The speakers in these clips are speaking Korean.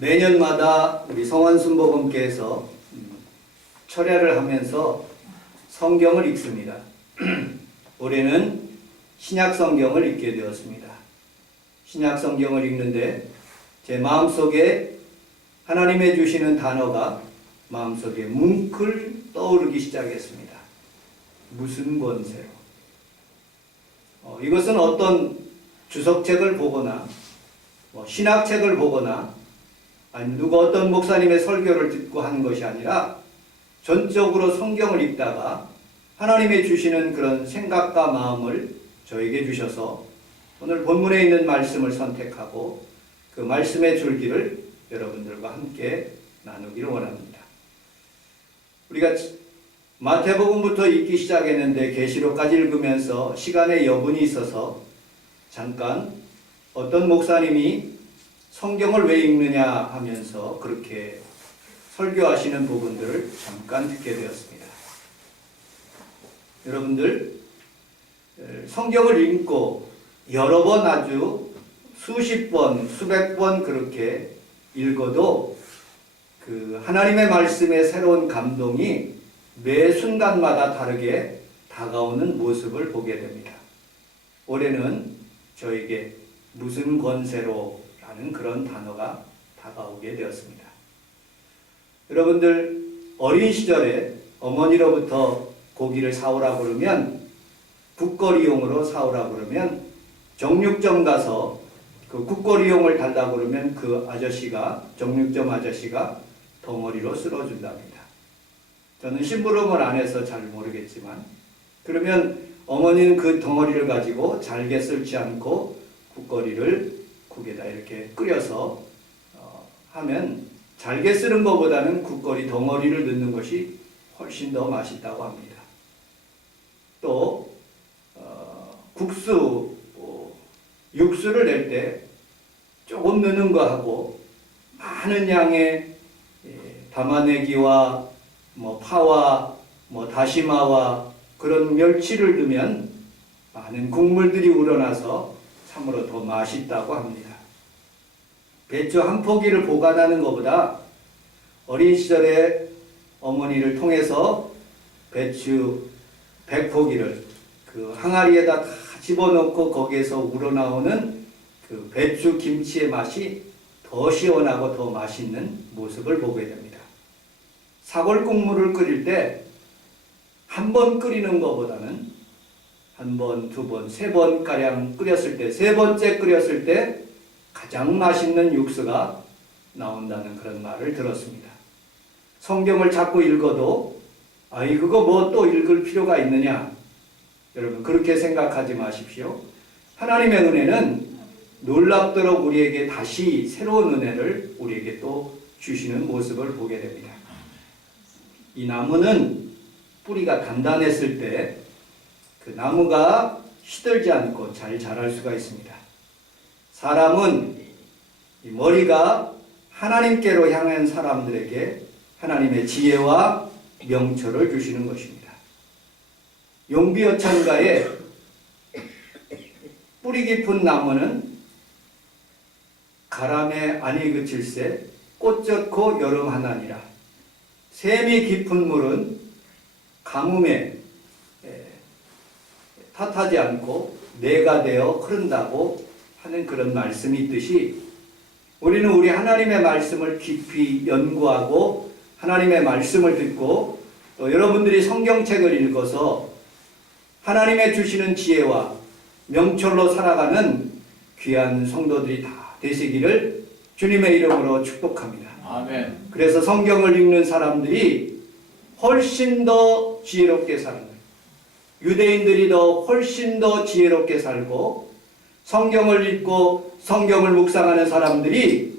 매년마다 우리 성안순복음교회에서 철야를 하면서 성경을 읽습니다. 올해는 신약 성경을 읽게 되었습니다. 신약 성경을 읽는데 제 마음속에 하나님의 주시는 단어가 마음속에 뭉클 떠오르기 시작했습니다. 무슨 권세로? 이것은 어떤 주석책을 보거나 신학책을 보거나 아니 누가 어떤 목사님의 설교를 듣고 하는 것이 아니라 전적으로 성경을 읽다가 하나님의 주시는 그런 생각과 마음을 저에게 주셔서 오늘 본문에 있는 말씀을 선택하고 그 말씀의 줄기를 여러분들과 함께 나누기를 원합니다. 우리가 마태복음부터 읽기 시작했는데 계시록까지 읽으면서 시간의 여분이 있어서 잠깐 어떤 목사님이 성경을 왜 읽느냐 하면서 그렇게 설교하시는 부분들을 잠깐 듣게 되었습니다. 여러분들 성경을 읽고 여러 번 아주 수십 번, 수백 번 그렇게 읽어도 그 하나님의 말씀의 새로운 감동이 매 순간마다 다르게 다가오는 모습을 보게 됩니다. 올해는 저에게 무슨 권세로 라는 그런 단어가 다가오게 되었습니다. 여러분들 어린 시절에 어머니로부터 고기를 사오라 그러면 국거리용으로 사오라 그러면 정육점 가서 그 국거리용을 달라 그러면 그 아저씨가 정육점 아저씨가 덩어리로 쓸어준답니다. 저는 심부름을 안 해서 잘 모르겠지만 그러면 어머니는 그 덩어리를 가지고 잘게 썰지 않고 국거리를 국에다 이렇게 끓여서 하면 잘게 쓰는 것보다는 국거리 덩어리를 넣는 것이 훨씬 더 맛있다고 합니다. 또 국수, 육수를 낼 때 조금 넣는 거하고 많은 양의 담아내기와 파와 다시마와 그런 멸치를 넣으면 많은 국물들이 우러나서 참으로 더 맛있다고 합니다. 배추 한 포기를 보관하는 것보다 어린 시절에 어머니를 통해서 배추 100포기를 그 항아리에다 다 집어넣고 거기에서 우러나오는 그 배추 김치의 맛이 더 시원하고 더 맛있는 모습을 보게 됩니다. 사골국물을 끓일 때 한 번 끓이는 것보다는 한 번, 두 번, 세 번가량 끓였을 때, 세 번째 끓였을 때 가장 맛있는 육수가 나온다는 그런 말을 들었습니다. 성경을 자꾸 읽어도 그거 뭐 또 읽을 필요가 있느냐? 여러분 그렇게 생각하지 마십시오. 하나님의 은혜는 놀랍도록 우리에게 다시 새로운 은혜를 우리에게 또 주시는 모습을 보게 됩니다. 이 나무는 뿌리가 단단했을 때 그 나무가 시들지 않고 잘 자랄 수가 있습니다. 사람은 이 머리가 하나님께로 향한 사람들에게 하나님의 지혜와 명철을 주시는 것입니다. 용비어천가에 뿌리 깊은 나무는 가람에 안이 그칠새 꽃 좋고 여름 하나니라. 샘이 깊은 물은 가뭄에 탓하지 않고 내가 되어 흐른다고 하는 그런 말씀이 있듯이 우리는 우리 하나님의 말씀을 깊이 연구하고 하나님의 말씀을 듣고 또 여러분들이 성경책을 읽어서 하나님의 주시는 지혜와 명철로 살아가는 귀한 성도들이 다 되시기를 주님의 이름으로 축복합니다. 아멘. 그래서 성경을 읽는 사람들이 훨씬 더 지혜롭게 사는 거예요. 유대인들이 더 훨씬 더 지혜롭게 살고 성경을 읽고 성경을 묵상하는 사람들이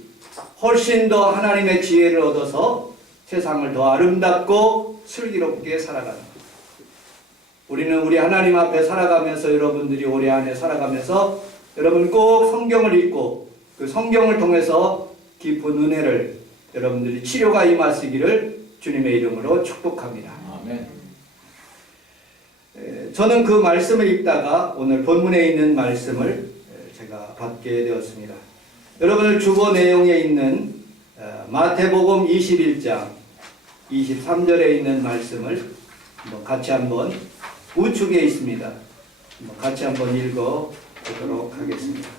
훨씬 더 하나님의 지혜를 얻어서 세상을 더 아름답고 슬기롭게 살아가는 거예요. 우리는 우리 하나님 앞에 살아가면서 여러분들이 올해 안에 살아가면서 여러분 꼭 성경을 읽고 그 성경을 통해서 깊은 은혜를 여러분들이 치료가 임하시기를 주님의 이름으로 축복합니다. 아멘. 저는 그 말씀을 읽다가 오늘 본문에 있는 말씀을 제가 받게 되었습니다. 여러분들 주보 내용에 있는 마태복음 21장 23절에 있는 말씀을 같이 한번 우측에 있습니다. 같이 한번 읽어 보도록 하겠습니다.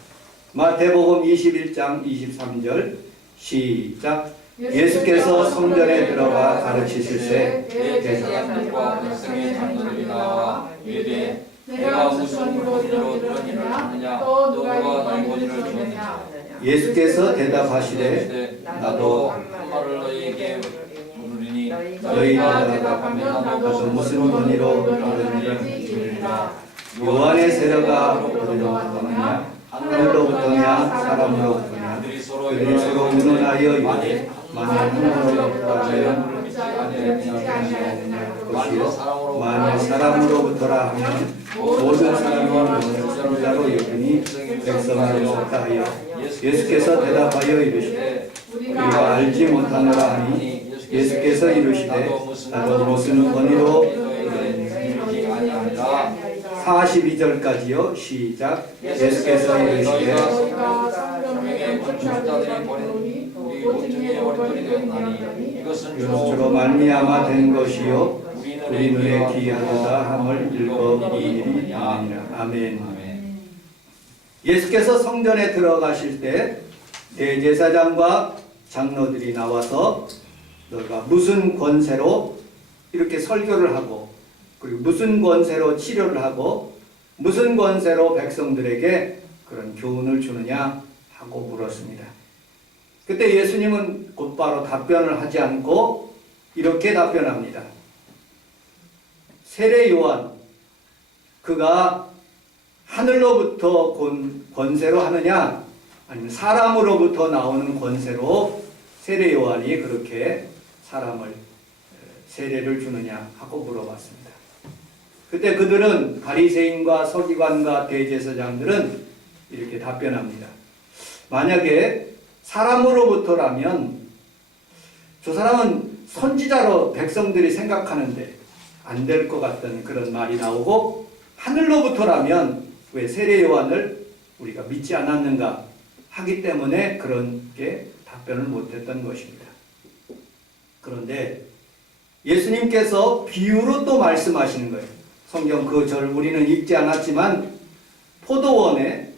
마태복음 21장 23절 시작. 예수께서 성전에 들어가 가르치실세 대제사장들과 백성의 장로들이 나와 이르되 내가 무슨 권위로 이런 일을 하느냐 또 누가 이 권위를 주느냐. 예수께서 대답하시되 나도 한 말을 너희에게 물으리니 너희가 대답하면 나도 무슨 권위로 이런 일을 하느냐. 요한의 세례가 어디로부터냐 하늘로부터냐 사람으로부터냐. 그들이 서로 의논하여 이르되 만일 하늘로부터라면 만일 사람으로부터라 하면 모든 사람이 모든 자로 여기니 백성을 없다 하여 예수께서 대답하여 이르시되 우리가 알지 못하노라 하니 예수께서 이르시되 나도 무슨 권위로 이르지 아니하리라. 42절까지요. 시작. 예수께서 이르시되 이것은 주로 말미암아 된 것이요 우리 눈에 귀하도다 함을 읽어보리니 아니라. 아멘. 예수께서 성전에 들어가실 때 대제사장과 장로들이 나와서 너가 무슨 권세로 이렇게 설교를 하고 그리고 무슨 권세로 치료를 하고 무슨 권세로 백성들에게 그런 교훈을 주느냐 하고 물었습니다. 그때 예수님은 곧바로 답변을 하지 않고 이렇게 답변합니다. 세례 요한 그가 하늘로부터 권세로 하느냐 아니면 사람으로부터 나오는 권세로 세례 요한이 그렇게 사람을 세례를 주느냐 하고 물어봤습니다. 그때 그들은 바리새인과 서기관과 대제사장들은 이렇게 답변합니다. 만약에 사람으로부터라면 저 사람은 선지자로 백성들이 생각하는데 안 될 것 같던 그런 말이 나오고 하늘로부터라면 왜 세례 요한을 우리가 믿지 않았는가 하기 때문에 그런 게 답변을 못했던 것입니다. 그런데 예수님께서 비유로 또 말씀하시는 거예요. 성경 그 절 우리는 읽지 않았지만 포도원에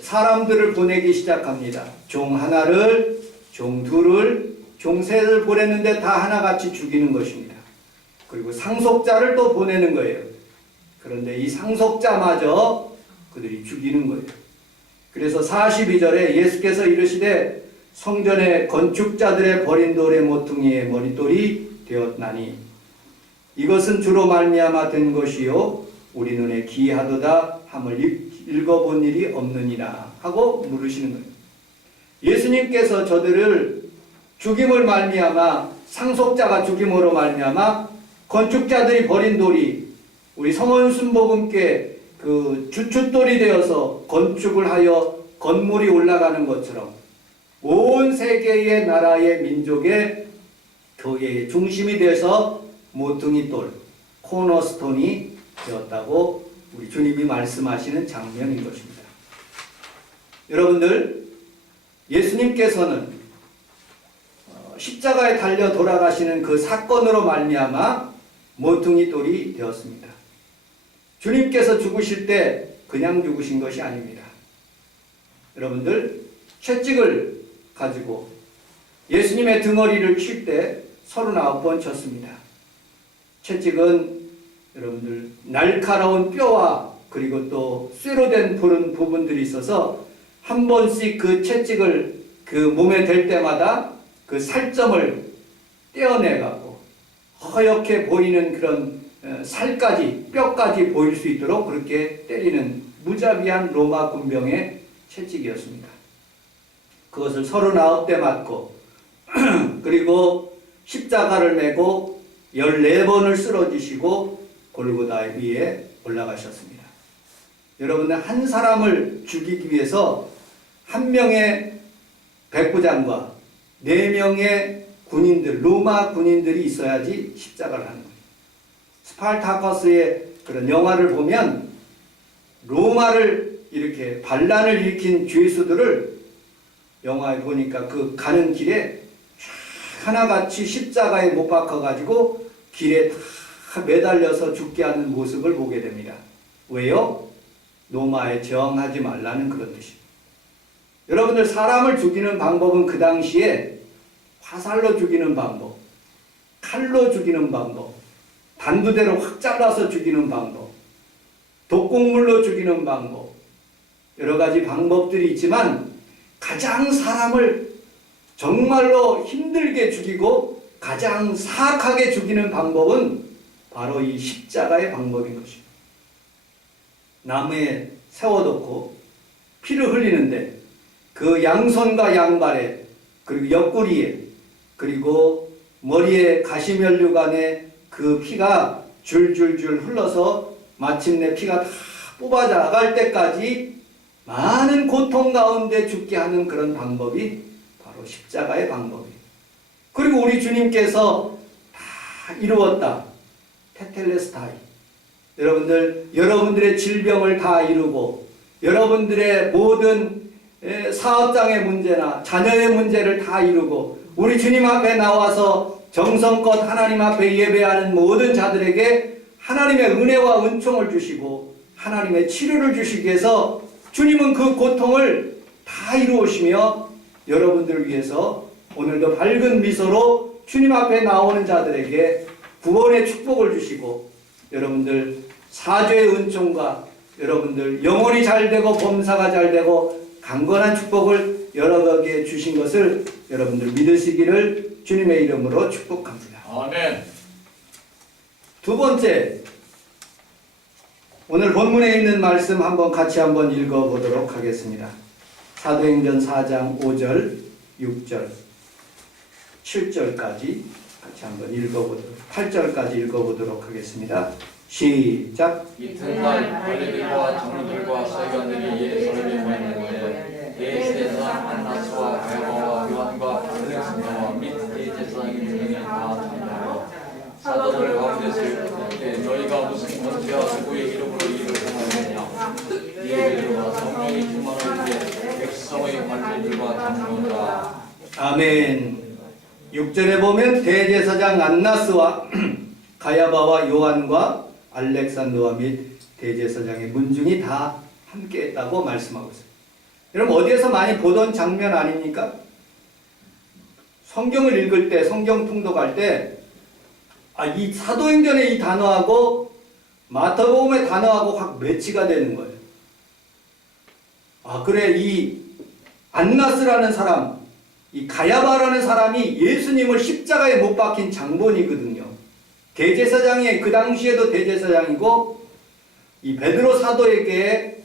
사람들을 보내기 시작합니다. 종 하나를, 종 둘을, 종 셋을 보냈는데 다 하나같이 죽이는 것입니다. 그리고 상속자를 또 보내는 거예요. 그런데 이 상속자마저 그들이 죽이는 거예요. 그래서 42절에 예수께서 이르시되 성전의 건축자들의 버린 돌의 모퉁이의 머릿돌이 되었나니 이것은 주로 말미암아 된 것이요 우리 눈에 귀하도다 함을 읽어본 일이 없느니라 하고 물으시는 거예요. 예수님께서 저들을 죽임을 말미암아 상속자가 죽임으로 말미암아 건축자들이 버린 돌이 우리 성원순복음께 그 주춧돌이 되어서 건축을 하여 건물이 올라가는 것처럼 온 세계의 나라의 민족의 교회의 중심이 되어서 모퉁이돌, 코너스톤이 되었다고 우리 주님이 말씀하시는 장면인 것입니다. 여러분들, 예수님께서는 십자가에 달려 돌아가시는 그 사건으로 말미암아 모퉁이돌이 되었습니다. 주님께서 죽으실 때 그냥 죽으신 것이 아닙니다. 여러분들, 채찍을 가지고 예수님의 등허리를 칠 때 39번 쳤습니다. 채찍은 여러분들 날카로운 뼈와 그리고 또 쇠로 된 그런 부분들이 있어서 한 번씩 그 채찍을 그 몸에 댈 때마다 그 살점을 떼어내갖고 허옇게 보이는 그런 살까지 뼈까지 보일 수 있도록 그렇게 때리는 무자비한 로마 군병의 채찍이었습니다. 그것을 39대 맞고 그리고 십자가를 메고 14번을 쓰러지시고 골고다 위에 올라가셨습니다. 여러분은 한 사람을 죽이기 위해서 한 명의 백부장과 4명의 군인들, 로마 군인들이 있어야지 십자가를 하는 거예요. 스파르타커스의 그런 영화를 보면 로마를 이렇게 반란을 일으킨 죄수들을 영화에 보니까 그 가는 길에 하나같이 십자가에 못 박혀가지고 길에 다 매달려서 죽게 하는 모습을 보게 됩니다. 왜요? 로마에 저항하지 말라는 그런 뜻입니다. 여러분들, 사람을 죽이는 방법은 그 당시에 화살로 죽이는 방법, 칼로 죽이는 방법, 단두대로 확 잘라서 죽이는 방법, 독곡물로 죽이는 방법, 여러 가지 방법들이 있지만 가장 사람을 정말로 힘들게 죽이고 가장 사악하게 죽이는 방법은 바로 이 십자가의 방법인 것입니다. 나무에 세워놓고 피를 흘리는데 그 양손과 양발에, 그리고 옆구리에, 그리고 머리에 가시면류관에 그 피가 줄줄줄 흘러서 마침내 피가 다 뽑아져 나갈 때까지 많은 고통 가운데 죽게 하는 그런 방법이 바로 십자가의 방법이에요. 그리고 우리 주님께서 다 이루었다. 테텔레스타이. 여러분들, 여러분들의 질병을 다 이루고 여러분들의 모든 사업장의 문제나 자녀의 문제를 다 이루고 우리 주님 앞에 나와서 정성껏 하나님 앞에 예배하는 모든 자들에게 하나님의 은혜와 은총을 주시고 하나님의 치료를 주시기 위해서 주님은 그 고통을 다 이루시며 여러분들을 위해서 오늘도 밝은 미소로 주님 앞에 나오는 자들에게 구원의 축복을 주시고 여러분들 사죄의 은총과 여러분들 영혼이 잘되고 범사가 잘되고 강건한 축복을 여러분에게 주신 것을 여러분들 믿으시기를 주님의 이름으로 축복합니다. 아멘. 두 번째, 오늘 본문에 있는 말씀 같이 한번 읽어보도록 하겠습니다. 사도행전 4장 5절, 6절, 7절까지 같이 한번 읽어보도록, 8절까지 읽어보도록 하겠습니다. 시작. 이튿날 바리새인과 장로들과 서기관들이 예루살렘에 모였는데 대제사장 안나스와 가야바와 요한과 바리새인과 및 대제사장의 중에 다 참여하여 사도들 가운데 세우되 너희가 무슨 권세와 누구의 이름으로 이를 행하느냐 이에 베드로가 성령의 충만을 위해 백성의 관리들과 장로들과 아멘. 6절에 보면 대제사장 안나스와 가야바와 요한과 알렉산더와 및 대제사장의 문중이 다 함께했다고 말씀하고 있어요. 여러분, 어디에서 많이 보던 장면 아닙니까? 성경을 읽을 때, 성경 통독할 때 이 사도행전의 이 단어하고 마태복음의 단어하고 확 매치가 되는 거예요. 그래, 이 안나스라는 사람, 이 가야바라는 사람이 예수님을 십자가에 못 박힌 장본이거든요. 대제사장이 그 당시에도 대제사장이고 이 베드로 사도에게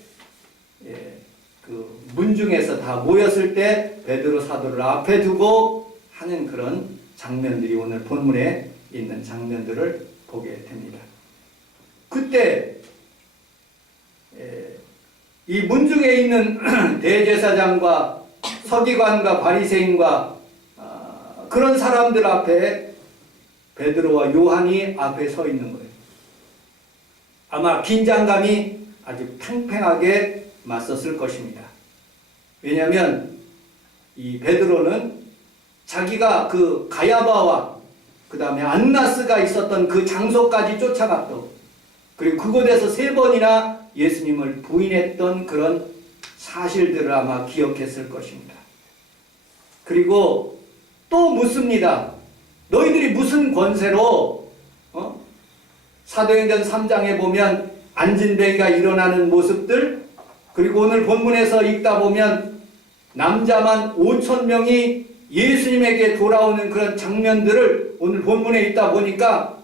그 문중에서 다 모였을 때 베드로 사도를 앞에 두고 하는 그런 장면들이 오늘 본문에 있는 장면들을 보게 됩니다. 그때 이 문중에 있는 대제사장과 서기관과 바리새인과 그런 사람들 앞에 베드로와 요한이 앞에 서 있는 거예요. 아마 긴장감이 아주 팽팽하게 맞섰을 것입니다. 왜냐하면 이 베드로는 자기가 그 가야바와 그 다음에 안나스가 있었던 그 장소까지 쫓아갔고 그리고 그곳에서 3번이나 예수님을 부인했던 그런 사실들을 아마 기억했을 것입니다. 그리고 또 묻습니다. 너희들이 무슨 권세로 사도행전 3장에 보면 안진뱅이가 일어나는 모습들, 그리고 오늘 본문에서 읽다 보면 남자만 5,000명이 예수님에게 돌아오는 그런 장면들을 오늘 본문에 있다 보니까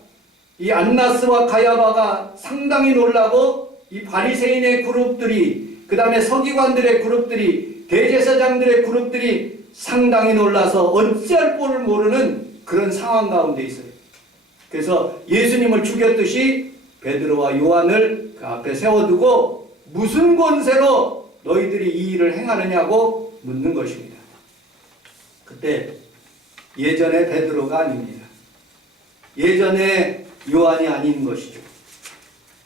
이 안나스와 가야바가 상당히 놀라고 이 바리새인의 그룹들이, 그 다음에 서기관들의 그룹들이, 대제사장들의 그룹들이 상당히 놀라서 어찌할 바를 모르는 그런 상황 가운데 있어요. 그래서 예수님을 죽였듯이 베드로와 요한을 그 앞에 세워두고 무슨 권세로 너희들이 이 일을 행하느냐고 묻는 것입니다. 그때 예전의 베드로가 아닙니다. 예전의 요한이 아닌 것이죠.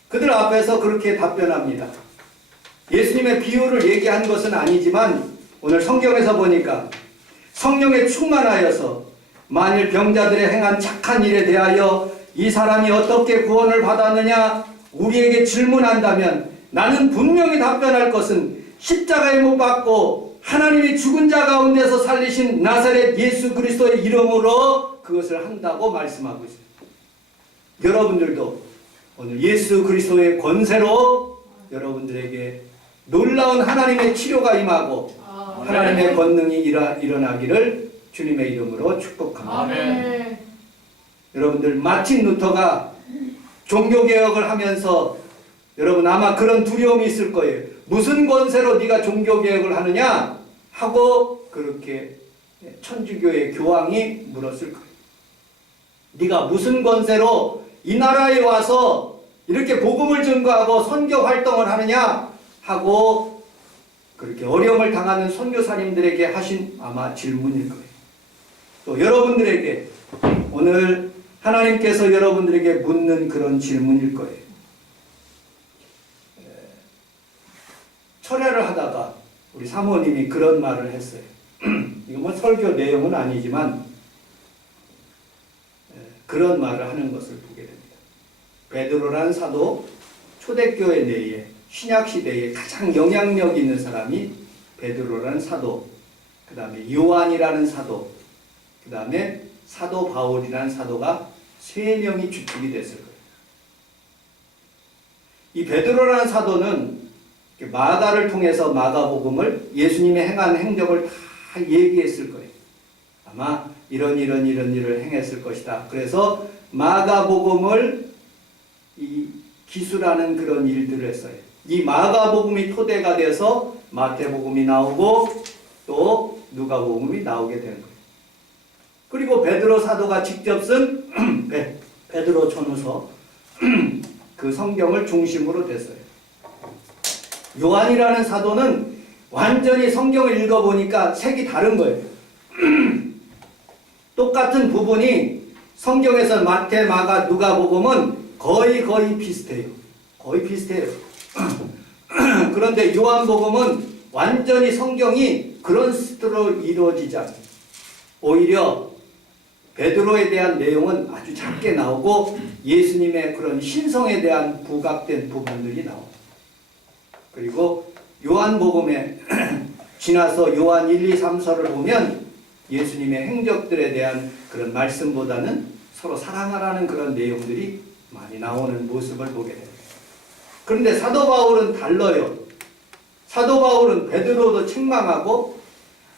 그들 앞에서 그렇게 답변합니다. 예수님의 비유를 얘기한 것은 아니지만 오늘 성경에서 보니까 성령에 충만하여서 만일 병자들의 행한 착한 일에 대하여 이 사람이 어떻게 구원을 받았느냐 우리에게 질문한다면 나는 분명히 답변할 것은 십자가에 못 박고 하나님이 죽은 자 가운데서 살리신 나사렛 예수 그리스도의 이름으로 그것을 한다고 말씀하고 있어요. 여러분들도 오늘 예수 그리스도의 권세로 여러분들에게 놀라운 하나님의 치료가 임하고 하나님의 권능이 일어나기를 주님의 이름으로 축복합니다. 아멘. 여러분들 마틴 루터가 종교개혁을 하면서 여러분 아마 그런 두려움이 있을 거예요. 무슨 권세로 네가 종교개혁을 하느냐 하고 그렇게 천주교의 교황이 물었을 거예요. 네가 무슨 권세로 이 나라에 와서 이렇게 복음을 전거하고 선교 활동을 하느냐 하고 그렇게 어려움을 당하는 선교사님들에게 하신 아마 질문일 거예요. 또 여러분들에게 오늘 하나님께서 여러분들에게 묻는 그런 질문일 거예요. 철야를 하다가 우리 사모님이 그런 말을 했어요. 이거 뭐 설교 내용은 아니지만 그런 말을 하는 것을 보게 됩니다. 베드로라는 사도 초대교회 내에 신약시대에 가장 영향력 있는 사람이 베드로라는 사도, 그 다음에 요한이라는 사도, 그 다음에 사도 바울이라는 사도가 3명이 주축이 됐을 거예요. 이 베드로라는 사도는 마가를 통해서 마가복음을 예수님의 행한 행적을 다 얘기했을 거예요. 아마 이런 일을 행했을 것이다. 그래서 마가복음을 이 기술하는 그런 일들을 했어요. 이 마가복음이 토대가 돼서 마태복음이 나오고 또 누가복음이 나오게 되는 거예요. 그리고 베드로 사도가 직접 쓴 베드로 전후서 그 성경을 중심으로 됐어요. 요한이라는 사도는 완전히 성경을 읽어보니까 색이 다른 거예요. 똑같은 부분이 성경에서 마태, 마가, 누가복음은 거의 비슷해요. 거의 비슷해요. 그런데 요한복음은 완전히 성경이 그런 스타일로 이루어지지 않아요. 오히려 베드로에 대한 내용은 아주 작게 나오고 예수님의 그런 신성에 대한 부각된 부분들이 나옵니다. 그리고 요한복음에 지나서 요한 1, 2, 3서를 보면 예수님의 행적들에 대한 그런 말씀보다는 서로 사랑하라는 그런 내용들이 많이 나오는 모습을 보게 됩니다. 그런데 사도 바울은 달라요. 사도 바울은 베드로도 책망하고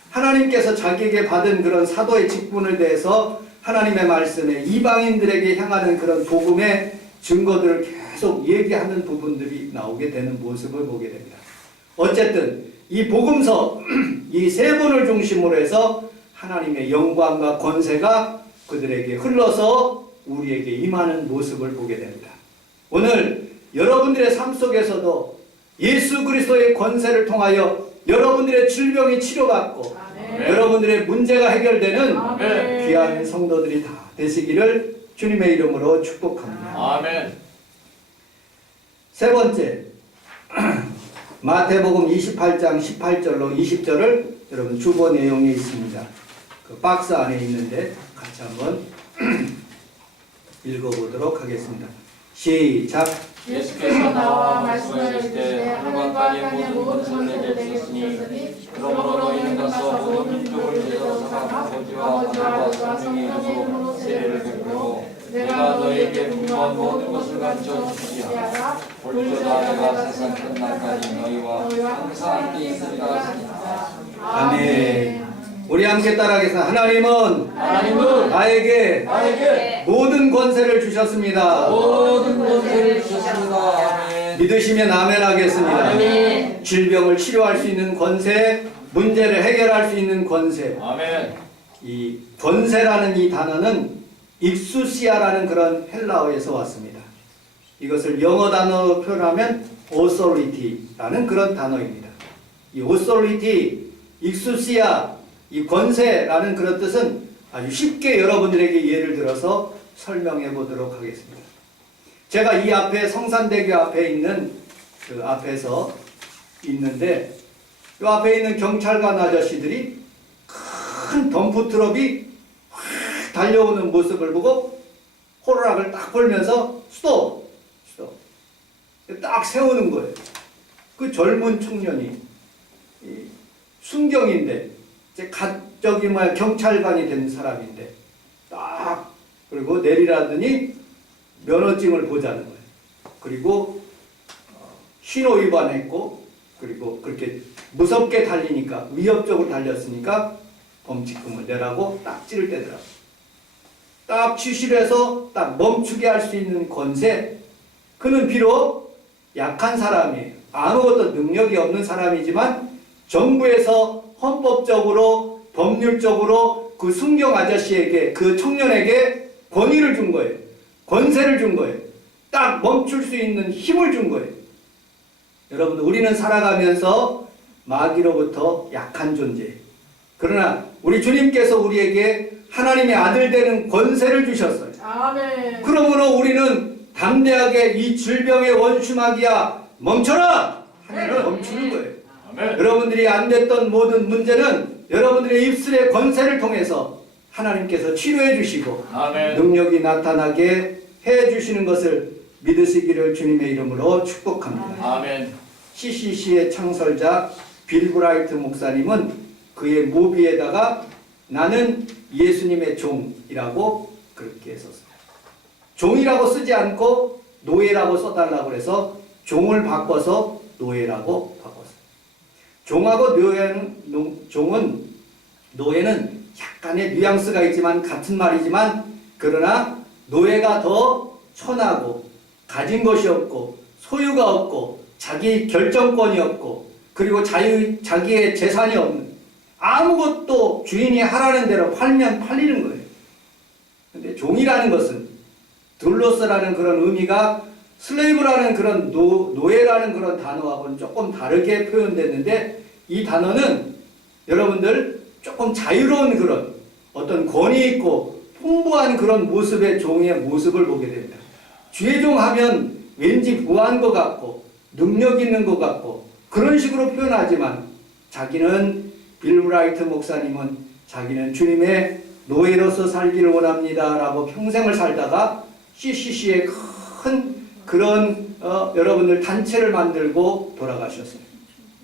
하나님께서 자기에게 받은 그런 사도의 직분을 대해서 하나님의 말씀에 이방인들에게 향하는 그런 복음의 증거들을 계속 얘기하는 부분들이 나오게 되는 모습을 보게 됩니다. 어쨌든 이 복음서 이 세 분을 중심으로 해서 하나님의 영광과 권세가 그들에게 흘러서 우리에게 임하는 모습을 보게 됩니다. 오늘 여러분들의 삶 속에서도 예수 그리스도의 권세를 통하여 여러분들의 질병이 치료받고 여러분들의 문제가 해결되는 귀한 성도들이 다 되시기를 주님의 이름으로 축복합니다. 아멘. 세 번째, 마태복음 28장 18절로 20절을 여러분 주보 내용에 있습니다. 그 박스 안에 있는데 같이 한번 읽어보도록 하겠습니다. 시작. 예수께서 나와 말씀하시되 하늘과 땅의 모든 권세를 내게 주셨으니 그러므로 너희는 가서 모든 민족을 제자로 삼아 아버지와 아들과 성령의 이름으로 세례를 베풀고 내가 너희에게 분부한 모든 것을 가르쳐 주시리하라. 볼지어다 내가 세상 끝날까지 너희와 항상 함께 있으리라 하시니라. 아멘. 우리 함께 따라하겠습니다. 하나님은 나에게 모든 권세를 주셨습니다. 모든 권세를 주셨습니다. 아멘. 믿으시면 아멘 하겠습니다. 아멘. 질병을 치료할 수 있는 권세, 문제를 해결할 수 있는 권세. 아멘. 이 권세라는 이 단어는 익수시아라는 그런 헬라어에서 왔습니다. 이것을 영어 단어로 표현하면 authority라는 그런 단어입니다. 이 authority, 익수시아, 이 권세라는 그런 뜻은 아주 쉽게 여러분들에게 예를 들어서 설명해 보도록 하겠습니다. 제가 이 앞에 성산대교 앞에 있는 그 앞에서 있는데 요 앞에 있는 경찰관 아저씨들이 큰 덤프트럭이 확 달려오는 모습을 보고 호루라기를 딱 불면서 스톱! 스톱! 딱 세우는 거예요. 그 젊은 청년이 순경인데 이제 경찰관이 된 사람인데 딱 그리고 내리라더니 면허증을 보자는 거예요. 그리고 신호 위반했고 그리고 그렇게 무섭게 달리니까 위협적으로 달렸으니까 범칙금을 내라고 딱 찌를 때더라고요. 딱 취실해서 딱 멈추게 할 수 있는 권세. 그는 비록 약한 사람이에요. 아무것도 능력이 없는 사람이지만 정부에서 헌법적으로 법률적으로 그 순경 아저씨에게 그 청년에게 권위를 준 거예요. 권세를 준 거예요. 딱 멈출 수 있는 힘을 준 거예요. 여러분 우리는 살아가면서 마귀로부터 약한 존재예요. 그러나 우리 주님께서 우리에게 하나님의 아들 되는 권세를 주셨어요. 아멘. 그러므로 우리는 담대하게 이 질병의 원수 마귀야 멈춰라! 하면 멈추는 거예요. 아멘. 여러분들이 안 됐던 모든 문제는 여러분들의 입술의 권세를 통해서 하나님께서 치료해 주시고 아멘. 능력이 나타나게 해 주시는 것을 믿으시기를 주님의 이름으로 축복합니다. 아멘. CCC의 창설자 빌 브라이트 목사님은 그의 모비에다가 나는 예수님의 종이라고 그렇게 썼어요. 종이라고 쓰지 않고 노예라고 써달라고 해서 종을 바꿔서 노예라고 바꿨어요. 종하고 노예는 약간의 뉘앙스가 있지만 같은 말이지만 그러나 노예가 더 천하고 가진 것이 없고 소유가 없고 자기 결정권이 없고 그리고 자기의 재산이 없는 아무것도 주인이 하라는 대로 팔면 팔리는 거예요. 근데 종이라는 것은 둘로스라는 그런 의미가 슬레이브라는 그런 노예라는 그런 단어하고는 조금 다르게 표현됐는데 이 단어는 여러분들 조금 자유로운 그런 어떤 권위 있고 풍부한 그런 모습의 종의 모습을 보게 됩니다. 주의종 하면 왠지 무한 것 같고 능력 있는 것 같고 그런 식으로 표현하지만 자기는 빌 브라이트 목사님은 자기는 주님의 노예로서 살기를 원합니다 라고 평생을 살다가 CCC의 큰 그런 여러분들 단체를 만들고 돌아가셨어요.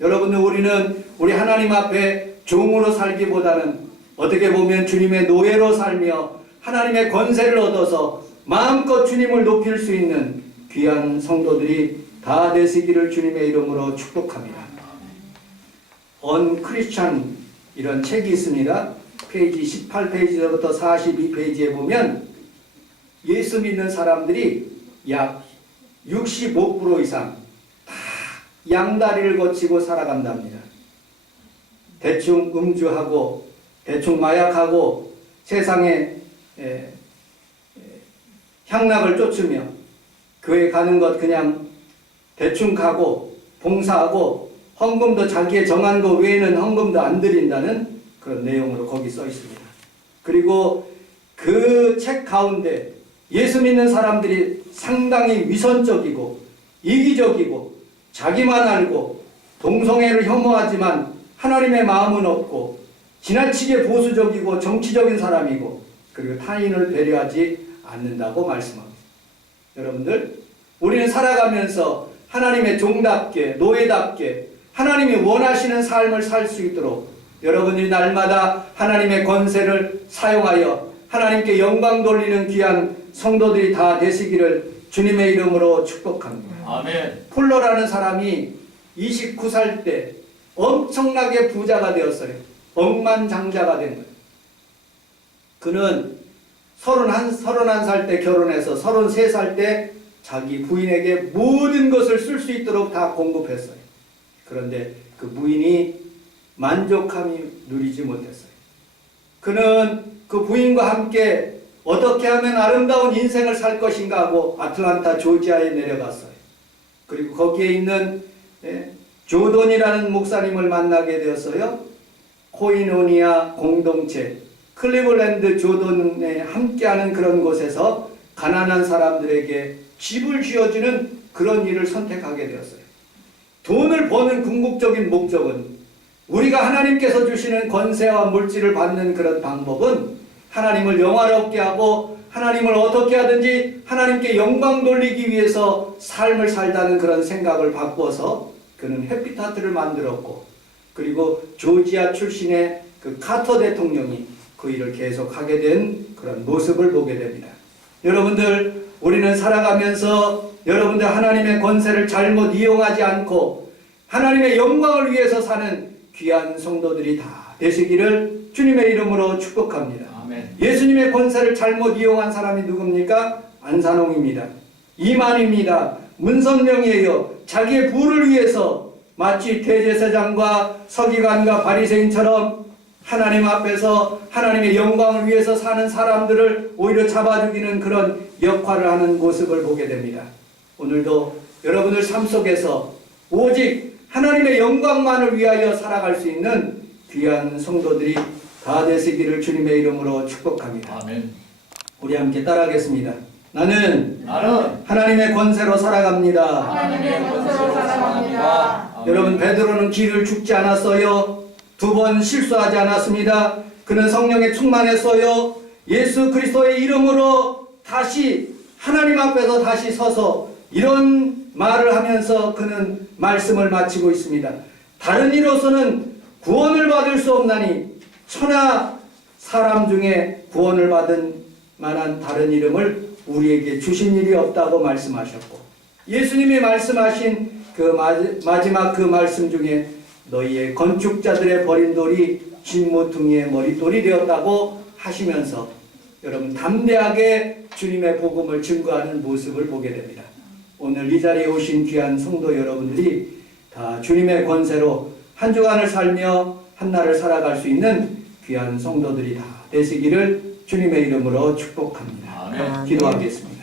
여러분들 우리는 우리 하나님 앞에 종으로 살기보다는 어떻게 보면 주님의 노예로 살며 하나님의 권세를 얻어서 마음껏 주님을 높일 수 있는 귀한 성도들이 다 되시기를 주님의 이름으로 축복합니다. 언크리스찬 이런 책이 있습니다. 페이지 18페이지부터 42페이지에 보면 예수 믿는 사람들이 약 65% 이상 다 양다리를 거치고 살아간답니다. 대충 음주하고 대충 마약하고 세상에 향락을 쫓으며 교회 가는 것 그냥 대충 가고 봉사하고 헌금도 자기의 정한 것 외에는 헌금도 안 드린다는 그런 내용으로 거기 써 있습니다. 그리고 그 책 가운데 예수 믿는 사람들이 상당히 위선적이고 이기적이고 자기만 알고 동성애를 혐오하지만 하나님의 마음은 없고 지나치게 보수적이고 정치적인 사람이고 그리고 타인을 배려하지 않는다고 말씀합니다. 여러분들 우리는 살아가면서 하나님의 종답게 노예답게 하나님이 원하시는 삶을 살 수 있도록 여러분들이 날마다 하나님의 권세를 사용하여 하나님께 영광 돌리는 귀한 성도들이 다 되시기를 주님의 이름으로 축복합니다. 아멘. 폴로라는 사람이 29살 때 엄청나게 부자가 되었어요. 억만장자가 된 거예요. 그는 31살 때 결혼해서 33살 때 자기 부인에게 모든 것을 쓸 수 있도록 다 공급했어요. 그런데 그 부인이 만족함이 누리지 못했어요. 그는 그 부인과 함께 어떻게 하면 아름다운 인생을 살 것인가 하고 아틀란타 조지아에 내려갔어요. 그리고 거기에 있는 조던이라는 목사님을 만나게 되었어요. 코이노니아 공동체 클리블랜드 조던에 함께하는 그런 곳에서 가난한 사람들에게 집을 지어주는 그런 일을 선택하게 되었어요. 돈을 버는 궁극적인 목적은 우리가 하나님께서 주시는 권세와 물질을 받는 그런 방법은 하나님을 영화롭게 하고 하나님을 어떻게 하든지 하나님께 영광 돌리기 위해서 삶을 살다는 그런 생각을 바꿔서 그는 해피타트를 만들었고, 그리고 조지아 출신의 그 카터 대통령이 그 일을 계속하게 된 그런 모습을 보게 됩니다. 여러분들, 우리는 살아가면서 여러분들 하나님의 권세를 잘못 이용하지 않고 하나님의 영광을 위해서 사는 귀한 성도들이 다 되시기를 주님의 이름으로 축복합니다. 아멘. 예수님의 권세를 잘못 이용한 사람이 누굽니까? 안산홍입니다. 이만입니다. 문선명이에요. 자기의 부를 위해서 마치 대제사장과 서기관과 바리새인처럼 하나님 앞에서 하나님의 영광을 위해서 사는 사람들을 오히려 잡아주기는 그런 역할을 하는 모습을 보게 됩니다. 오늘도 여러분들 삶 속에서 오직 하나님의 영광만을 위하여 살아갈 수 있는 귀한 성도들이 다 되시기를 주님의 이름으로 축복합니다. 아멘. 우리 함께 따라하겠습니다. 나는 나는 하나님의 권세로 살아갑니다. 하나님의 권세로 살아갑니다. 여러분, 베드로는 길을 죽지 않았어요. 2번 실수하지 않았습니다. 그는 성령에 충만했어요. 예수 그리스도의 이름으로 다시 하나님 앞에서 다시 서서 이런 말을 하면서 그는 말씀을 마치고 있습니다. 다른 이로서는 구원을 받을 수 없나니 천하 사람 중에 구원을 받은 만한 다른 이름을 우리에게 주신 일이 없다고 말씀하셨고, 예수님이 말씀하신 그 마지막 그 말씀 중에 너희의 건축자들의 버린 돌이 진모퉁이의 머릿돌이 되었다고 하시면서 여러분 담대하게 주님의 복음을 증거하는 모습을 보게 됩니다. 오늘 이 자리에 오신 귀한 성도 여러분들이 다 주님의 권세로 한 주간을 살며 한 날을 살아갈 수 있는 귀한 성도들이 다 되시기를 주님의 이름으로 축복합니다. 아멘. 기도하겠습니다.